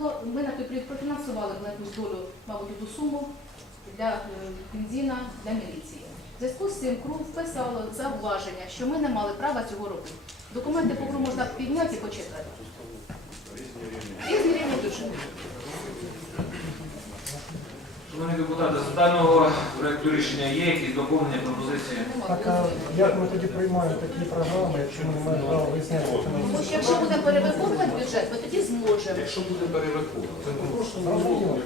було, ми на той період профінансували на якусь долю, мабуть, ту суму для е, бензина для міліції. В зв'язку з цим КРУ вписало зауваження, що ми не мали права цього робити. Документи по КРУ можна підняти і почитати. Різні рівні бюджету. Шановні депутати, з даного проекту рішення є якісь доповнення, пропозиції? Так, а як ми тоді приймаємо такі програми, якщо ми не маємо права Тому що якщо будемо перевиконувати бюджет, ми тоді зможемо. Якщо буде перераховувати, Зрозуміло.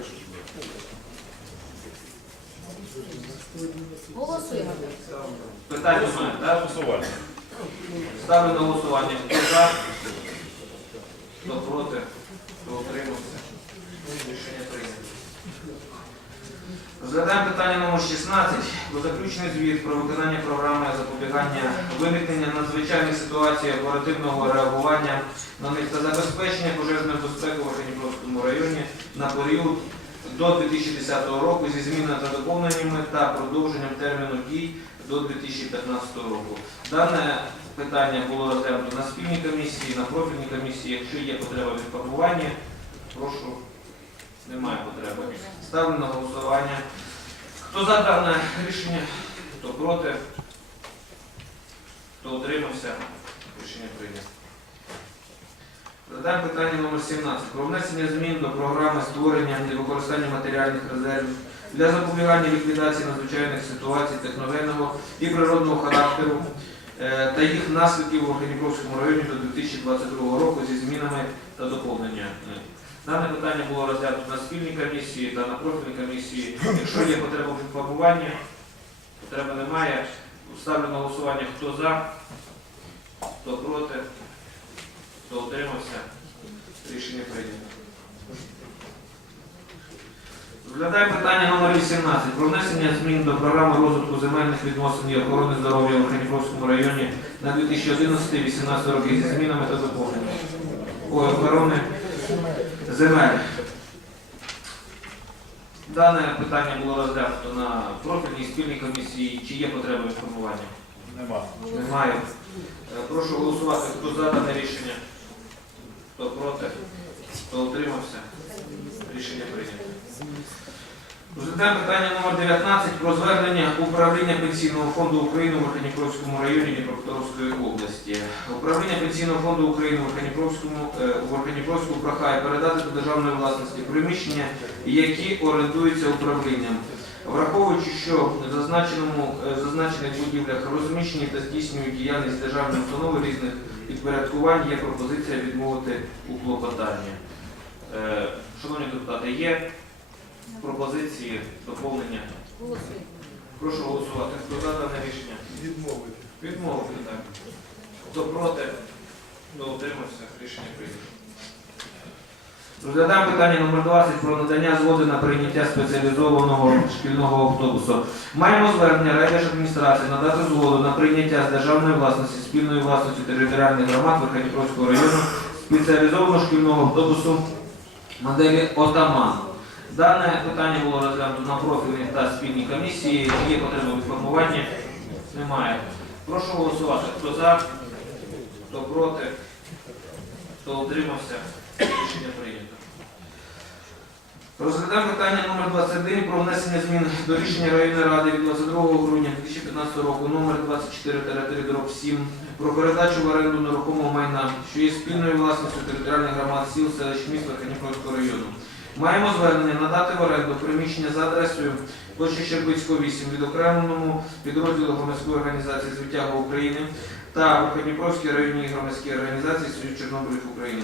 Голосуємо. Питань немає, так? голосування. Ставлю на голосування. Хто за? Хто проти? Хто утримався? Рішення прийнято. Розглядаємо питання номер 16 про заключний звіт про виконання програми запобігання виникнення надзвичайних ситуацій оперативного реагування на них та забезпечення пожежної безпеки в Оренібровському районі на період до 2010 року зі змінами та доповненнями та продовженням терміну дій до 2015 року. Дане питання було розглянуто на спільній комісії, на профільній комісії. Якщо є потреба в інформуванні, прошу. Немає потреби. Ставлю на голосування. Хто за дане рішення, хто проти, хто утримався, рішення прийнято. Задаємо питання номер 17. Про внесення змін до програми створення і використання матеріальних резервів для запобігання ліквідації надзвичайних ситуацій техногенного і природного характеру е, та їх наслідків в Орханіківському районі до 2022 року зі змінами та доповненнями. Дане питання було розглянуто на спільній комісії та на профільній комісії. Якщо є потреба в інформуванні, потреби немає. Ставлю на голосування, хто за, хто проти, хто утримався. Рішення прийнято. Розглядаємо питання номер 18 про внесення змін до програми розвитку земельних відносин і охорони здоров'я в Орханіківському районі на 2011-2018 роки зі змінами та доповненнями. Охорони земель. Дане питання було розглянуто на профільній спільній комісії. Чи є потреба інформування? Нема. Немає. Е, Прошу голосувати, хто за дане рішення, хто проти, хто утримався. Рішення прийнято. Розглядаємо питання номер 19 про звернення управління Пенсійного фонду України в Орханікровському районі Дніпропетровської області. Управління Пенсійного фонду України в Орханікровському е, в Орханікровську прохає передати до державної власності приміщення, які орендуються управлінням. Враховуючи, що в е, зазначених будівлях розміщені та здійснюють діяльність державної установи різних підпорядкувань, є пропозиція відмовити у клопотанні. Е, Шановні депутати, є пропозиції, доповнення. Голосуємо. Прошу голосувати. Хто за дане рішення? Відмовити. Відмовити так. Хто проти, хто утримався, рішення прийнято. Розглядаємо питання номер 20 про надання згоди на прийняття спеціалізованого шкільного автобусу. Маємо звернення райдержадміністрації надати згоду на прийняття з державної власності, спільної власності територіальних громад Верхотніпровського району спеціалізованого шкільного автобусу моделі Отаман. Дане питання було розглянуто на профільній та спільній комісії. Є потреба в інформуванні? Немає. Прошу голосувати. Хто за, хто проти, хто утримався, рішення прийнято. Розглядаємо питання номер 21 про внесення змін до рішення районної ради від 22 грудня 2015 року номер 24 7 про передачу в оренду нерухомого майна, що є спільною власністю територіальних громад сіл, селищ міст Верхніпровського району. Маємо звернення надати в оренду приміщення за адресою площа Щербицького 8 відокремленому підрозділу громадської організації «Звитяга України та Верхніпровській районній громадській організації Союз Чорнобилів України.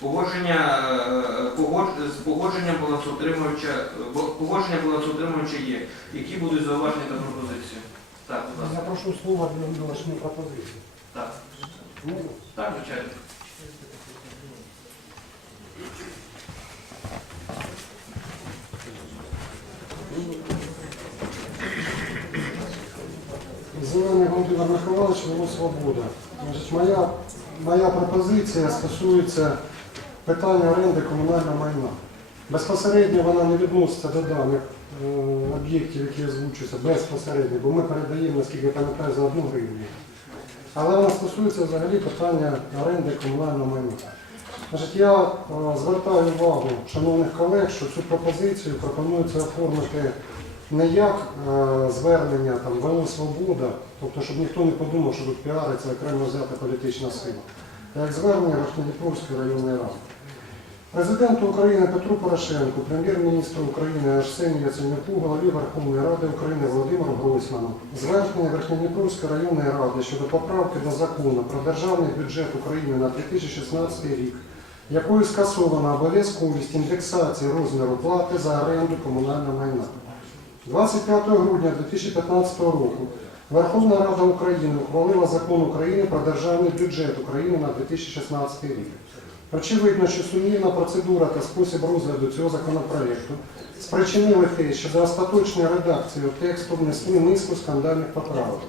Погодження, е, погод- з погодженням балансоутримувача, погодження балансоутримувача є. Які будуть зауваження та пропозиції? Так, будь Я прошу слова для оголошення пропозиції. Так, так, звичайно. Зелений Володимир Михайлович, Воло Свобода. Моя, моя пропозиція стосується питання оренди комунального майна. Безпосередньо вона не відноситься до даних е, об'єктів, які озвучуються безпосередньо, бо ми передаємо, наскільки я пам'ятаю, за одну гривню. Але вона стосується взагалі питання оренди комунального майна. Значить, я е, звертаю увагу шановних колег, що цю пропозицію пропонується оформити не як е, звернення там ВО Свобода, тобто, щоб ніхто не подумав, що тут піариться окремо взята політична сила, а як звернення Верхньодніпровської районної ради. Президенту України Петру Порошенку, прем'єр-міністру України Арсенію Яценюку, голові Верховної Ради України Володимиру Гройсману, звернення Верхньодніпровської районної ради щодо поправки до закону про державний бюджет України на 2016 рік, якою скасована обов'язковість індексації розміру плати за оренду комунального майна. 25 грудня 2015 року Верховна Рада України ухвалила закон України про державний бюджет України на 2016 рік. Очевидно, що сумнівна процедура та спосіб розгляду цього законопроекту спричинили те, що до остаточної редакції тексту внесли низку скандальних поправок.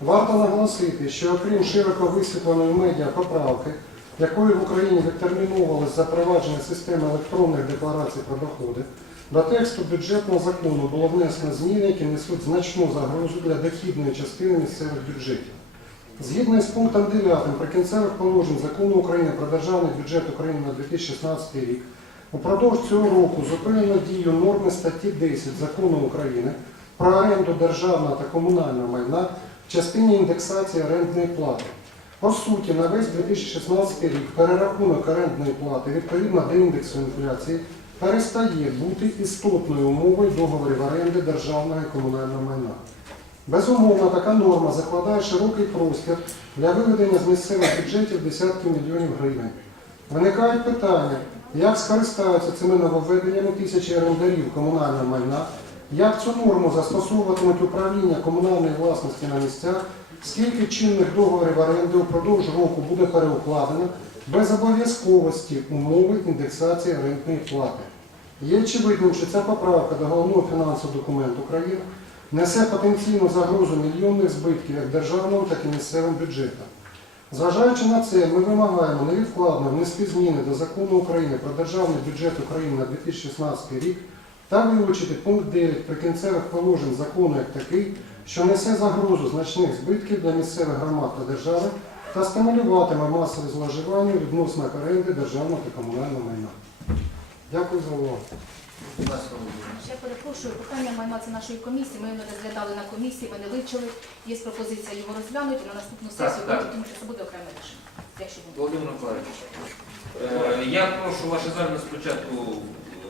Варто наголосити, що окрім широко висвітленої медіа поправки, якою в Україні відтерміновувалось запровадження системи електронних декларацій про доходи, до тексту бюджетного закону було внесено зміни, які несуть значну загрозу для дохідної частини місцевих бюджетів. Згідно із пунктом 9 прикінцевих положень Закону України про державний бюджет України на 2016 рік, упродовж цього року зупинено дію норми статті 10 Закону України про оренду державного та комунального майна в частині індексації орендної плати. По суті, на весь 2016 рік перерахунок орендної плати відповідно до індексу інфляції перестає бути істотною умовою договорів оренди державного і комунального майна. Безумовно, така норма закладає широкий простір для виведення з місцевих бюджетів десятки мільйонів гривень. Виникають питання, як скористаються цими нововведеннями тисячі орендарів комунального майна, як цю норму застосовуватимуть управління комунальної власності на місцях, скільки чинних договорів оренди упродовж року буде переукладено без обов'язковості умови індексації орендної плати. Є очевидним, що ця поправка до головного фінансового документу країни несе потенційну загрозу мільйонних збитків як державним, так і місцевим бюджетам. Зважаючи на це, ми вимагаємо невідкладно внести зміни до закону України про державний бюджет України на 2016 рік та вилучити пункт 9 прикінцевих положень закону як такий, що несе загрозу значних збитків для місцевих громад та держави та стимулюватиме масове зловживання відносно оренди державного та комунального майна. Дякую за увагу. Ще перепрошую, питання майна це нашої комісії. Ми його не розглядали на комісії, ми не вивчили. Є пропозиція його розглянути на наступну сесію, так. тому що це буде окреме рішення. Якщо буде. Володимир Миколаївич, е, я прошу ваше звернення спочатку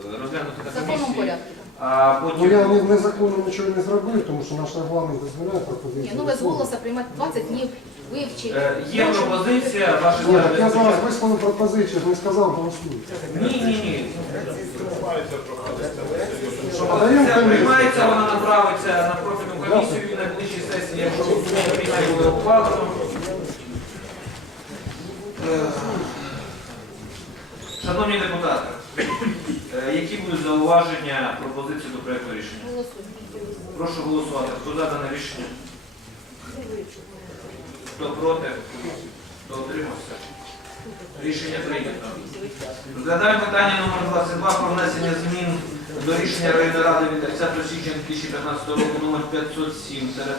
е, розглянути на В законному комісії, порядку. А Ну, потім... я не- незаконно нічого не зробив, тому що наш регламент дозволяє пропозицію. Ні, ну ви з голосу приймати 20 днів, вивчити. Е, Є пропозиція, ваше Ні, так я зараз висловив пропозицію, ж не сказав голосуйте. Ні, ні, ні. Подаємо комісію. приймається, вона направиться на профільну комісію і на найближчій сесії, якщо комісія буде ухвалено. Е, Шановні депутати, які будуть зауваження пропозиції до проекту рішення? Прошу голосувати. Хто за дане рішення? Хто проти? Хто утримався? Рішення прийнято. Розглядаємо питання номер 22 про внесення змін до рішення районної ради від 30 січня 2015 року номер 507 серед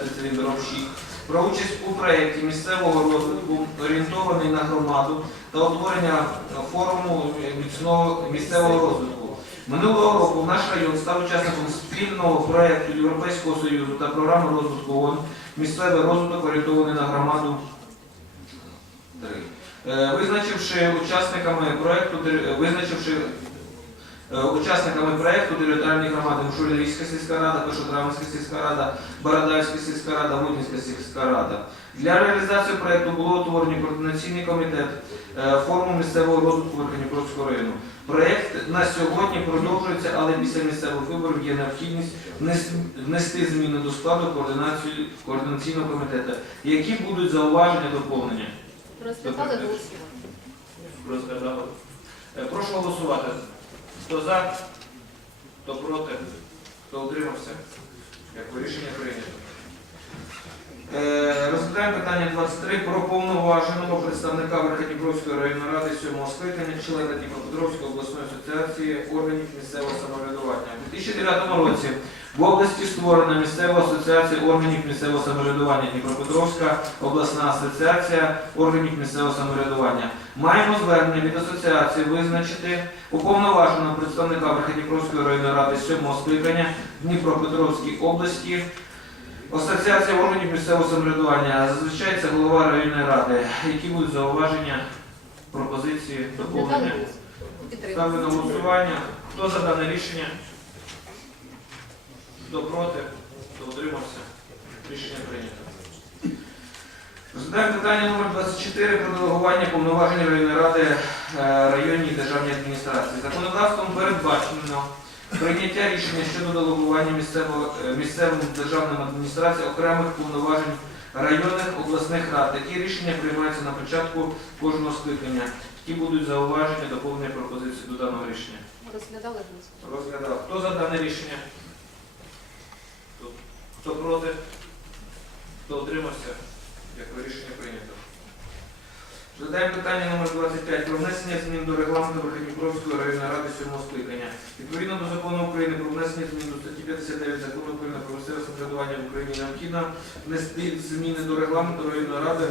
6 про участь у проєкті місцевого розвитку, орієнтований на громаду та утворення форуму міцного місцевого розвитку. Минулого року наш район став учасником спільного проєкту Європейського Союзу та програми розвитку ООН «Місцевий розвиток орієнтований на громаду 3». Е, Визначивши учасниками проєкту, визначивши е, учасниками проєкту територіальні громади Мшулівська сільська рада, Першотравницька сільська рада, Бородавська сільська рада, Воднівська сільська рада. Для реалізації проєкту було утворено координаційний комітет е, форуму місцевого розвитку Верхньопровського району. На сьогодні продовжується, але після місцевих виборів є необхідність внести зміни до складу координаційного комітету. Які будуть зауваження доповнення? Розглядали голосування. Е, Прошу голосувати. Хто за, хто проти, хто утримався. Дякую. Рішення прийнято. Е, Розглядаємо питання 23 про повноваженого представника Верхотніпровської районної ради 7 скликання, члена Дніпропетровської обласної асоціації органів місцевого самоврядування. У 2009 році в області створена місцева асоціація органів місцевого самоврядування Дніпропетровська обласна асоціація органів місцевого самоврядування. Маємо звернення від асоціації визначити уповноваженого представника Верхньодніпровської районної ради 7 скликання Дніпропетровській області. Асоціація органів місцевого самоврядування. Зазвичай це голова районної ради. Які будуть зауваження, пропозиції, доповнення? Ставлю на голосування. Хто за дане рішення? Хто проти? Хто утримався? Рішення прийнято. Розглядаємо питання номер 24 про делегування повноважень районної ради е, районній державній адміністрації. Законодавством передбачено прийняття рішення щодо делегування е, місцевим державним адміністраціям окремих повноважень районних обласних рад. Такі рішення приймаються на початку кожного скликання. Які будуть зауваження, доповнення пропозиції до даного рішення? Розглядали Розглядав. Хто за дане рішення? Хто- Хто проти? Хто утримався? Дякую, рішення прийнято. Розглядаємо питання номер 25 про внесення змін до регламенту Верхньодніпровської районної ради 7 скликання. Відповідно до закону України про внесення змін до статті 59 закону України про місцеве самоврядування в Україні необхідно внести зміни до регламенту районної ради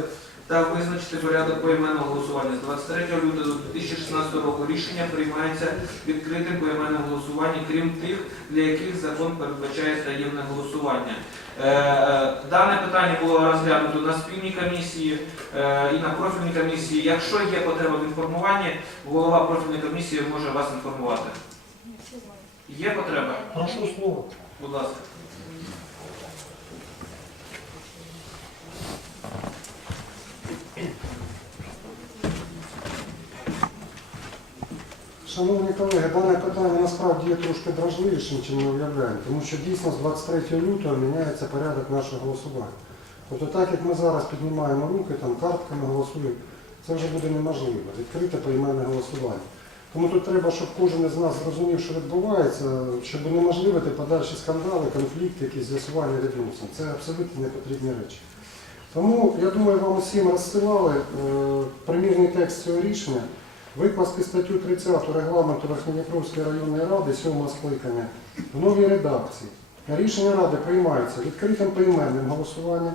та визначити порядок поіменного голосування. З 23 лютого 2016 року рішення приймається відкритим поіменним голосуванням, крім тих, для яких закон передбачає таємне голосування. Е, е, Дане питання було розглянуто на спільній комісії е, і на профільній комісії. Якщо є потреба в інформуванні, голова профільної комісії може вас інформувати. Є потреба? Прошу слово. Будь ласка. Шановні колеги, дане питання насправді є трошки дражливішим, чим ми уявляємо, тому що дійсно з 23 лютого міняється порядок нашого голосування. Тобто так як ми зараз піднімаємо руки, там картками голосуємо, це вже буде неможливо, відкрите поіменне голосування. Тому тут треба, щоб кожен із нас зрозумів, що відбувається, щоб унеможливити подальші скандали, конфлікти, якісь з'ясування відносин. Це абсолютно не потрібні речі. Тому, я думаю, вам усім розсилали е, примірний текст цього рішення. Викласти статтю 30 регламенту Верхньодніпровської районної ради 7 скликання в новій редакції. Рішення ради приймається відкритим поіменним голосуванням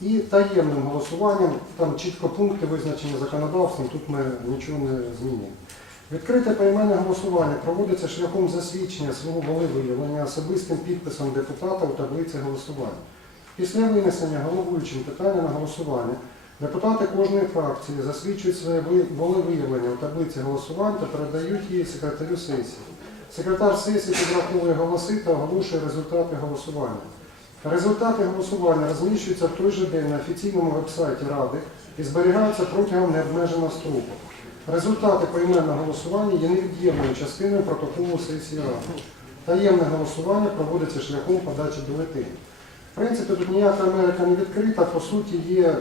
і таємним голосуванням. Там чітко пункти визначені законодавством, тут ми нічого не змінюємо. Відкрите поіменне голосування проводиться шляхом засвідчення свого волевиявлення особистим підписом депутата у таблиці голосування. Після винесення головуючим питання на голосування Депутати кожної фракції засвідчують своє волевиявлення у таблиці голосувань та передають її секретарю сесії. Секретар сесії підраховує голоси та оголошує результати голосування. Результати голосування розміщуються в той же день на офіційному вебсайті Ради і зберігаються протягом необмеженого строку. Результати поіменного голосування є невід'ємною частиною протоколу сесії Ради. Таємне голосування проводиться шляхом подачі бюлетенів. В принципі, тут ніяка Америка не відкрита, по суті, є е,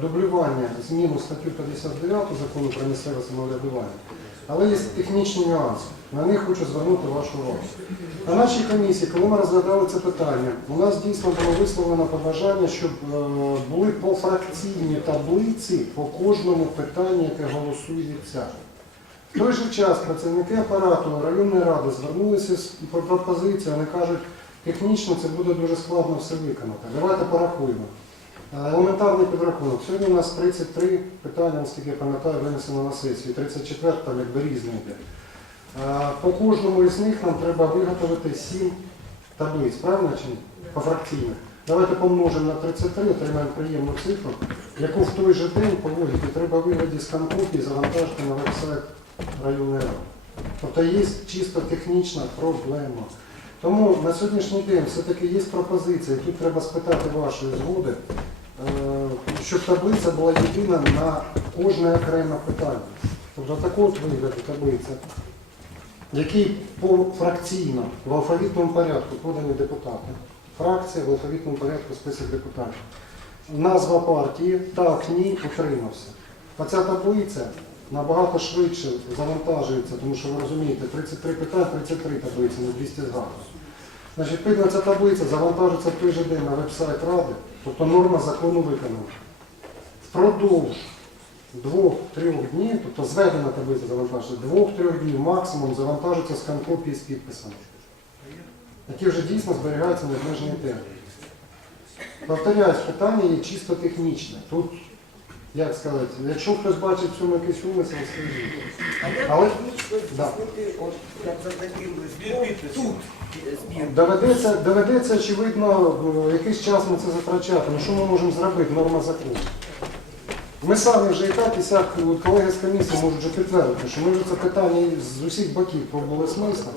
дублювання змін у статтю 59 закону про місцеве самоврядування, але є технічні нюанси. На них хочу звернути вашу увагу. На нашій комісії, коли ми розглядали це питання, у нас дійсно було висловлено побажання, щоб е, були пофракційні таблиці по кожному питанню, яке голосується. В той же час працівники апарату районної ради звернулися з пропозицією, вони кажуть, технічно це буде дуже складно все виконати. Давайте порахуємо. Е, Елементарний підрахунок. Сьогодні у нас 33 питання, наскільки я пам'ятаю, винесено на сесію. 34 там якби різні йде. Е, По кожному із них нам треба виготовити 7 таблиць, правильно чи ні? По фракційних. Давайте помножимо на 33, отримаємо приємну цифру, яку в той же день по логіці треба вигляді скан-копії завантажити на веб-сайт районної ради. Тобто є чисто технічна проблема. Тому на сьогоднішній день все-таки є пропозиція, тут треба спитати вашої згоди, е, щоб таблиця була єдина на кожне окреме питання. Тобто такого вигляду таблиця, який пофракційно в алфавітному порядку подані депутати. Фракція в алфавітному порядку список депутатів. Назва партії, так, ні, утримався. Оця таблиця набагато швидше завантажується, тому що ви розумієте, 33 питань, 33 таблиці, не 200 згадів. Значить, відповідно, ця таблиця завантажиться в той же день на веб-сайт Ради, тобто норма закону виконана. Впродовж двох-трьох днів, тобто зведена таблиця завантажиться, двох-трьох днів максимум завантажиться скан-копії з підписами, які вже дійсно зберігаються на обмежений термін. Повторяюсь, питання є чисто технічне. Тут як сказати, якщо хтось бачить в цьому якийсь умисел, скажіть. А як Але- технічно Да. здійснити, от, як за таким листом, тут е, збір? Доведеться, доведеться, очевидно, якийсь час на це затрачати. Ну що ми можемо зробити? Норма закону. Ми самі вже і так, і сяк, колеги з комісії можуть вже підтвердити, що ми вже це питання з усіх боків пробували смисла.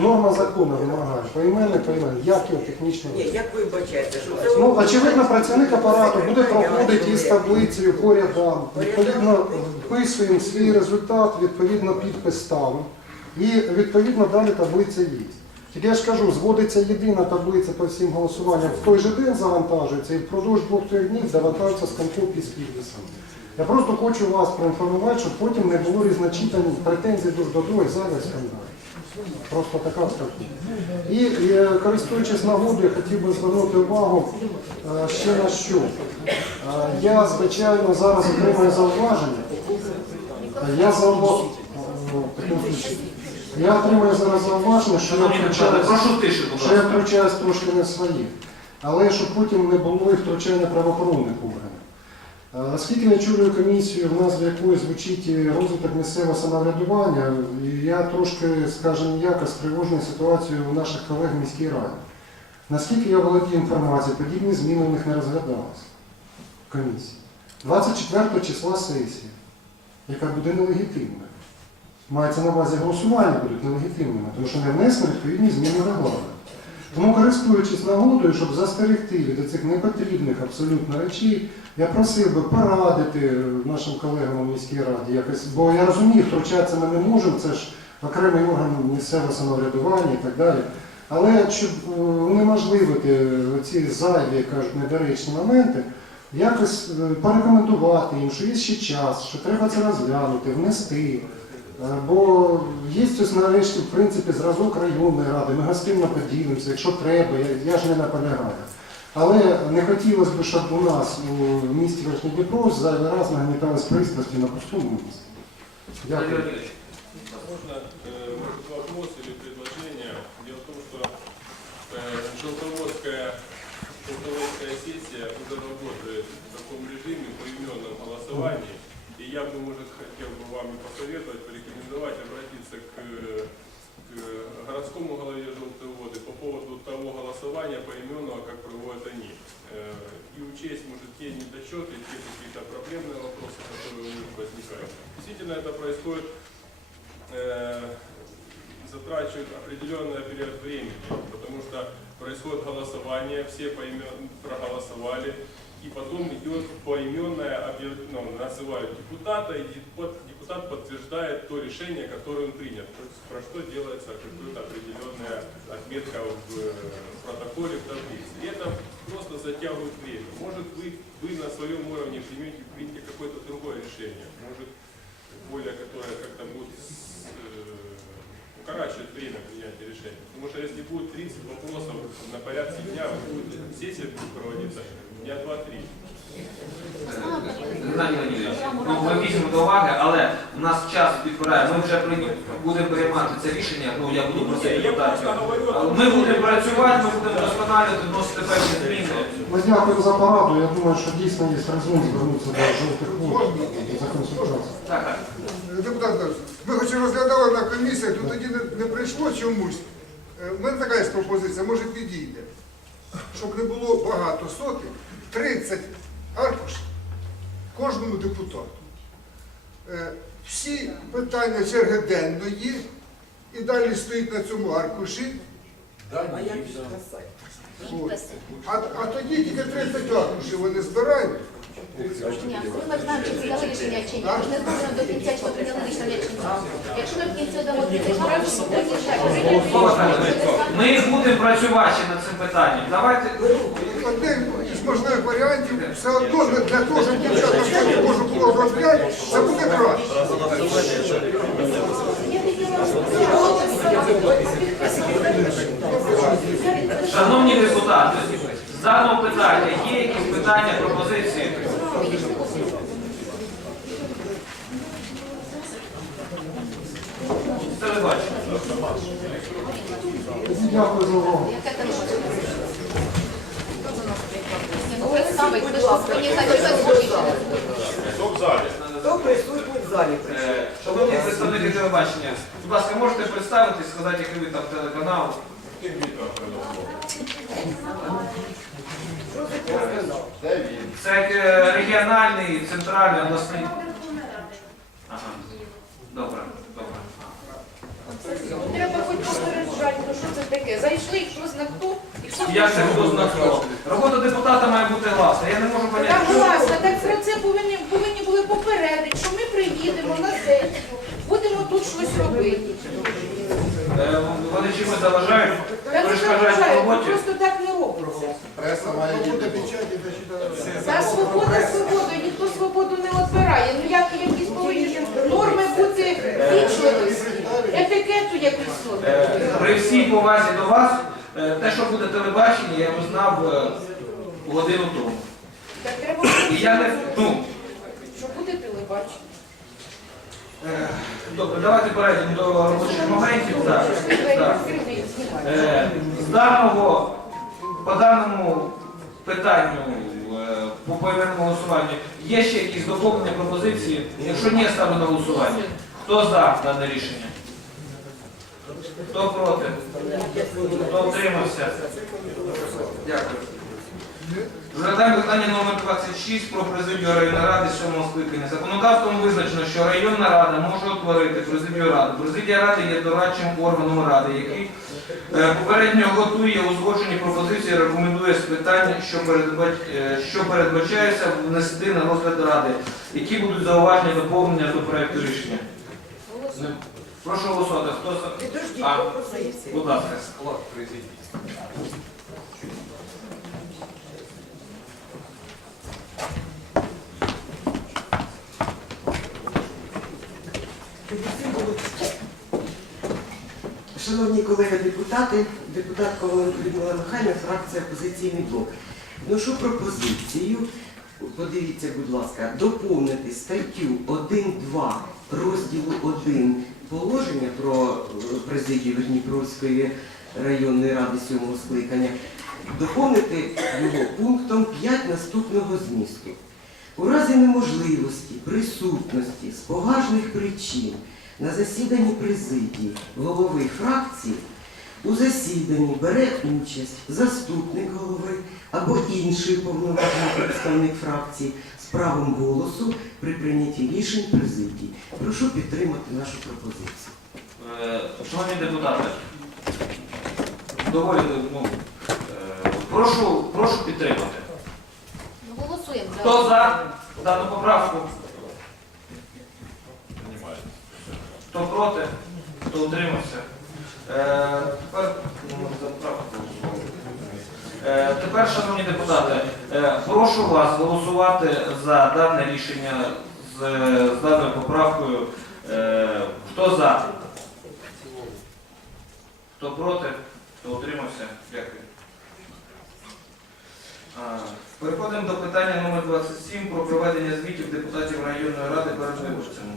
Норма закону вимагає поіменне, поіменне, як його технічно. Ні, як ви бачаєте, що це... Ну, очевидно, працівник апарату буде проходити із таблицею по рядам, відповідно вписуємо свій результат, відповідно підпис ставимо. І відповідно далі таблиця є. Тільки я ж кажу, зводиться єдина таблиця по всім голосуванням, в той же день завантажується і впродовж двох-трьох днів завантажується з з підписом. Я просто хочу вас проінформувати, щоб потім не було різночитань претензій до друга і зараз скандалів. Просто така стаття. І е, користуючись нагодою, хотів би звернути увагу е, ще на що. Е, Я, звичайно, зараз отримую зауваження. Е, Я зауважу. Я отримую зараз зауваження, що я Шановні депутати, втручаюсь, прошу тиші, будь що я ласка. втручаюсь трошки не своє. Але щоб потім не було і втручання правоохоронних органів. Е, Оскільки я чую комісію, в назві якої звучить і розвиток місцевого самоврядування, і я трошки, скажімо, м'яко стривожений ситуацією у наших колег в міській раді. Наскільки я володію інформацією, подібні зміни у них не розглядалися в комісії. 24 числа сесія, яка буде нелегітимною. Мається на увазі голосування будуть нелегітимними, тому що не внесли відповідні зміни регламенту. Тому, користуючись нагодою, щоб застерегти від цих непотрібних абсолютно речей, я просив би порадити нашим колегам у міській раді якось, бо я розумію, втручатися ми не можемо, це ж окремий орган місцевого самоврядування і так далі. Але щоб е, унеможливити ці зайві, кажуть, недоречні моменти, якось е, порекомендувати їм, що є ще час, що треба це розглянути, внести. Е, Бо є ось нарешті, в принципі, зразок районної ради, ми гостинно поділимося, якщо треба, я, я ж не наполягаю. Але не хотілося б, щоб у нас у місті Верхній Дніпро зайвий раз нагнітались пристрасті на пустому місці. Валерій Дякую. Леонідович. Возможно, э, может вопрос или предложение. Дело в том, что э, Желтоводская, Желтоводская сессия уже работает в таком режиме по именном голосовании. И я бы, может, хотел бы вам и посоветовать, порекомендовать обратиться к, к городскому голове Желтоводы по поводу того голосования поименного, как проводят они. Э, И учесть, может, те недочеты, те какие-то проблемные вопросы, которые у них возникают. Действительно, это происходит э, затрачивает определенный период времени, потому что происходит голосование, все поимен- проголосовали, и потом идет поименное, ну, называют депутата, и депутат, депутат подтверждает то решение, которое он принял, про что делается какая-то определенная отметка в э, протоколе, в таблице. И это просто затягивает время. Может быть, вы на своем уровне примете, примете какое-то другое решение, может более которое как-то будет э, укорачивать время принятия решения. Потому что если будет 30 вопросов на порядке дня, будет сессия будет проводиться дня 2-3. Ну, ми візьмемо до уваги, але у нас час підбирає. Ми вже будемо приймати це рішення. Ну я буду просити Я просто депутатів. Ми будемо працювати, ми будемо досконалювати, вносити певні зміни. Ми дякуємо за пораду. Я думаю, що дійсно є резон звернутися до жовтих вод за консультацією. Так, так. Депутат, ми хоч і розглядали на комісіях, то тоді не, не прийшло чомусь. Е, У мене така є пропозиція, може підійде. Щоб не було багато сотень, 30 аркушів кожному депутату. Е, Всі питання чергоденної і далі стоїть на цьому аркуші. А. А, тоді тільки 30 аркушів вони збирають. Ми знаємо, чи прийняли рішення чи ні. Ми ж не знаємо до кінця, чи прийняли рішення чи ні. Якщо ми в кінці дамо Ми будемо працювати над цим питанням. Давайте можливих варіантів все одно для того, щоб дівчата потім можна було розглядати, це буде краще. Шановні депутати, з даного питання є якісь питання, пропозиції? Телебачення. Дякую за увагу. Ну ви ж зробити. в залі? Хто присутній в залі прийшов? Е, Шановні представники телебачення, будь ласка, можете представитись, сказати, який ви там телеканал? Ким Віктор це? Е, регіональний, центральний, обласний. Ага. Добре, добре. Треба хоч попереджати, ну що це таке? Зайшли, хтось на хто Як це зна? Робота депутата має бути гласна. Я не можу Так, поняти. власне, так про це повинні, повинні були попередити, що ми приїдемо на сесію, будемо тут щось робити. Е, Вони чимось заважають, перешкоджають роботі. просто так не робиться. Преса має бути. Та свобода свободою, ніхто свободу не відбирає. Ну як якісь повинні норми бути вічливості, етикету якусь Е. При всій повазі до вас, е, те, що буде телебачення, я узнав е, годину тому. Так треба, І я не. Ну, що буде телебачення. е, добре, давайте перейдемо до робочих моментів. Так, так. Е, З даного, по даному питанню, е, по поіменному голосуванню, є ще якісь доповнення пропозиції? Якщо ні, ставлю на голосування. Хто за дане рішення? Хто проти? Хто утримався? Дякую. Розглядаємо питання номер 26 про президію районної ради 7 скликання. Законодавством визначено, що районна рада може утворити президію ради. Президія ради є дорадчим органом ради, який е, попередньо готує узгоджені пропозиції, рекомендує з питань, е, що передбачається внести на розгляд ради, які будуть зауваження доповнення до проекту рішення. Прошу голосувати. Хто за? Підождіть, А. пропозиції. Будь ласка. Склад президії. Шановні колеги депутати, депутат Коваленко Людмила Михайлівна, фракція «Опозиційний блок». Вношу пропозицію, подивіться, будь ласка, доповнити статтю 1.2 розділу 1 положення про е, президію Дніпровської районної ради 7 скликання, доповнити його пунктом 5 наступного змісту. У разі неможливості присутності з поважних причин на засіданні президії голови фракції у засіданні бере участь заступник голови або інший повноважений представник фракції правом голосу при прийнятті рішень президії. Прошу підтримати нашу пропозицію. Е, Шановні депутати, доволі, ну, е, прошу, прошу підтримати. Ну, Голосуємо. Хто за дану поправку? Хто проти? Хто утримався? Е, Тепер, ну, за поправку Тепер, шановні депутати, е, прошу вас голосувати за дане рішення з, з даною поправкою. Е, Хто за? Хто проти? Хто утримався? Дякую. Переходимо до питання номер 27 про проведення звітів депутатів районної ради перед виборцями.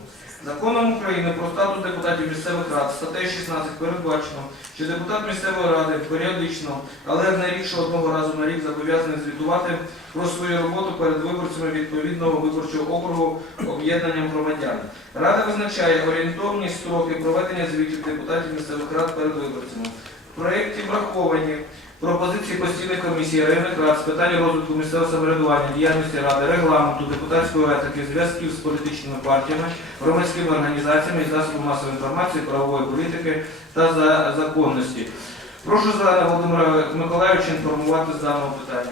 Законом України про статус депутатів місцевих рад статтею 16 передбачено, що депутат місцевої ради періодично, але не рідше одного разу на рік зобов'язаний звітувати про свою роботу перед виборцями відповідного виборчого округу об'єднанням громадян. Рада визначає орієнтовні строки проведення звітів депутатів місцевих рад перед виборцями. В проєкті враховані пропозиції постійних комісій районних рад з питань розвитку місцевого самоврядування, діяльності ради, регламенту, депутатської етики, зв'язків з політичними партіями, громадськими організаціями і засобами масової інформації, правової політики та за законності. Прошу Зелена Володимира Миколаївича інформувати з даного питання.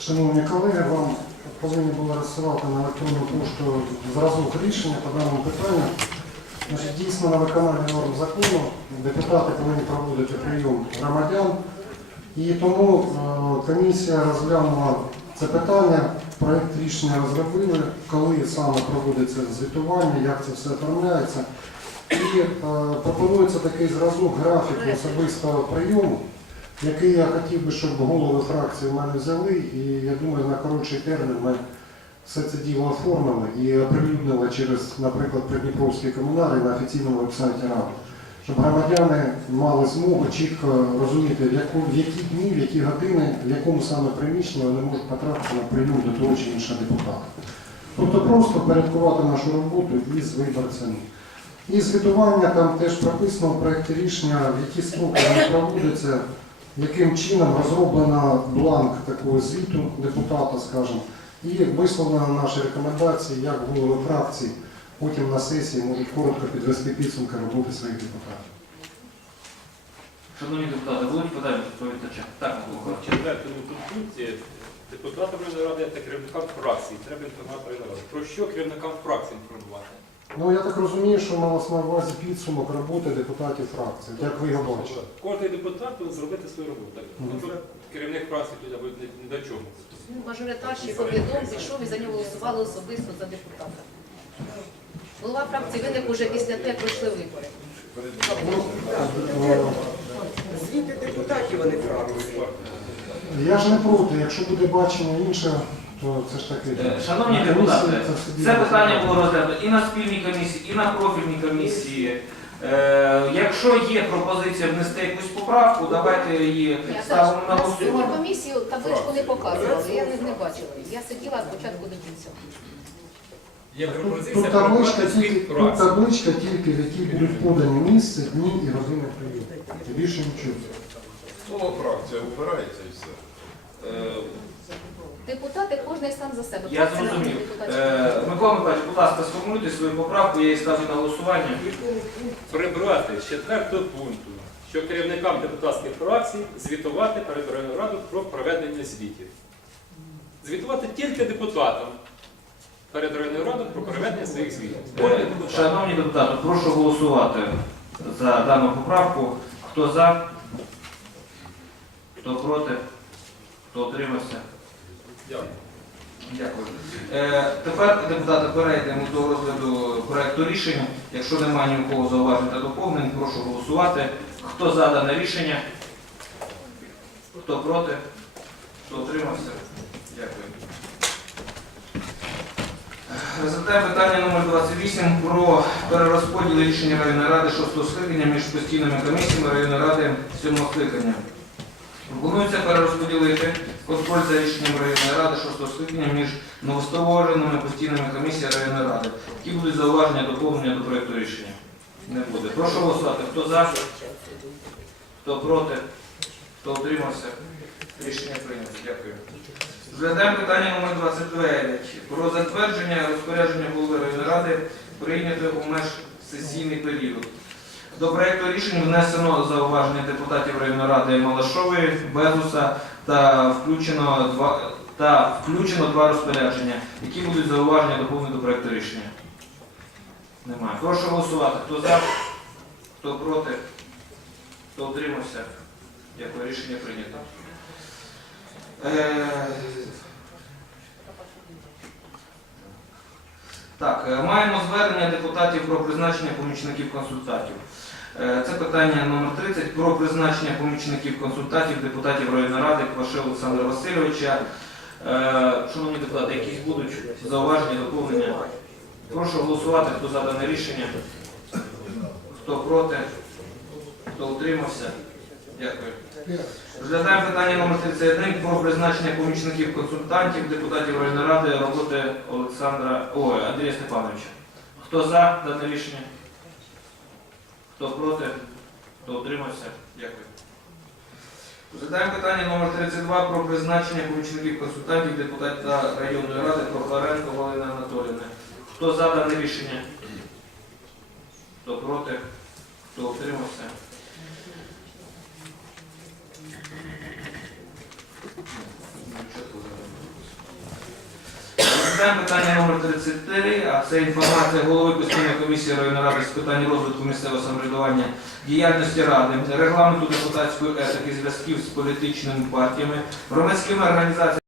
Шановні колеги, вам повинні були розсилати на електронну пошту зразок рішення по даному питанню. Значить, дійсно на виконання норм закону депутати повинні проводити прийом громадян. І тому е, комісія розглянула це питання, проєкт рішення розробили, коли саме проводиться звітування, як це все оформляється. І е, пропонується такий зразок графіку особистого прийому, який я хотів би, щоб голови фракції в мене взяли, і я думаю, на коротший термін ми все це діло оформили і оприлюднили через, наприклад, Придніпровські комунарі на офіційному вебсайті Ради, щоб громадяни мали змогу чітко розуміти, в, яку, в які дні, в які години, в якому саме приміщенні вони можуть потрапити на прийом до того чи іншого депутата. Тобто просто порядкувати нашу роботу із виборцями. І звітування там теж прописано в проєкті рішення, в які строки вони проводяться, яким чином розроблено бланк такого звіту депутата, скажімо, і висловлено наші рекомендації, як голови фракцій потім на сесії можуть коротко підвести підсумки роботи своїх депутатів. Шановні депутати, будуть питання відповідача? Так, Миколаївич. четвертому пункті депутатам Верховної Ради та керівникам фракцій треба інформувати Верховної Ради. Про що керівникам фракцій інформувати? Ну я так розумію, що малось на увазі підсумок роботи депутатів фракції, як ви його бачите. Кожен депутат повинен зробити свою роботу. Так, наприклад, керівник фракції тут або не, не до чого. Мажоритарщик повідомив, пішов і за нього голосували особисто за депутата. Голова фракції виник уже після як пройшли вибори. Е, депутатів, а не фракції. Я ж не проти, якщо буде бачення інше, то це ж таки. Е, Шановні Комісія депутати, це питання було розглянуто і на спільній комісії, і на профільній комісії. Е, якщо є пропозиція внести якусь поправку, давайте її ставимо на На голосування. комісії табличку не показували, я не, не бачила. Я сиділа від початку до кінця. Є Тут, тут, табличка тільки, тут табличка тільки, в якій будуть подані місце, дні і години прийому. І Більше нічого. Слово фракція убирається і все. Е, Депутати кожен сам за себе. Я зрозумів. депутатська. Е, Микола Миколаївич, будь ласка, сформулюйте свою поправку, я її ставлю на голосування. Прибрати з четвертого пункту, що керівникам депутатських фракцій звітувати перед Верховною Радою про проведення звітів. Звітувати тільки депутатам перед Верховною Радою про проведення своїх звітів. Кожен Е, депутат. Шановні депутати, прошу голосувати за дану поправку. Хто за? Хто проти? Хто утримався? Дякую. Е, тепер, депутати, перейдемо до розгляду проекту рішення. Якщо немає ні у кого зауважень та доповнень, прошу голосувати. Хто за дане рішення? Хто проти? Хто утримався? Дякую. Розглядаємо питання номер 28 про перерозподіл рішення районної ради 6 скликання між постійними комісіями районної ради 7 скликання. Пропонується перерозподілити контроль за рішенням районної ради 6 скликання між новоствореними постійними комісіями районної ради. Які будуть зауваження доповнення до проєкту рішення? Не буде. Прошу голосувати. Хто за? Хто проти? Хто утримався? Рішення прийнято. Дякую. Розглядаємо питання номер 29 про затвердження розпорядження голови районної ради прийняти у меж сесійний період. До проекту рішень внесено зауваження депутатів районної ради Малашової, Безуса та включено два та включено два розпорядження, які будуть зауваження доповнені до проекту рішення. Немає. Прошу голосувати. Хто за? Хто проти? Хто утримався? Дякую. Рішення прийнято. Е, Так, е, маємо звернення депутатів про призначення помічників консультатів. Е, Це питання номер 30 про призначення помічників консультатів депутатів районної ради Кваше Олександра Васильовича. Е, Шановні депутати, якісь будуть зауваження, доповнення? Прошу голосувати, хто за дане рішення, хто проти, хто утримався. Дякую. Розглядаємо питання номер 31 про призначення помічників консультантів депутатів районної ради роботи Олександра ой, Андрія Степановича. Хто за дане рішення? Хто проти? Хто утримався? Дякую. Розглядаємо питання номер 32 про призначення помічників консультантів депутата районної ради Прохоренко Галини Анатоліївни. Хто за дане рішення? Хто проти? Хто утримався? Розглядаємо питання номер 33, а це інформація голови постійної комісії районної ради з питань розвитку місцевого самоврядування, діяльності ради, регламенту депутатської етики, зв'язків з політичними партіями, громадськими організаціями.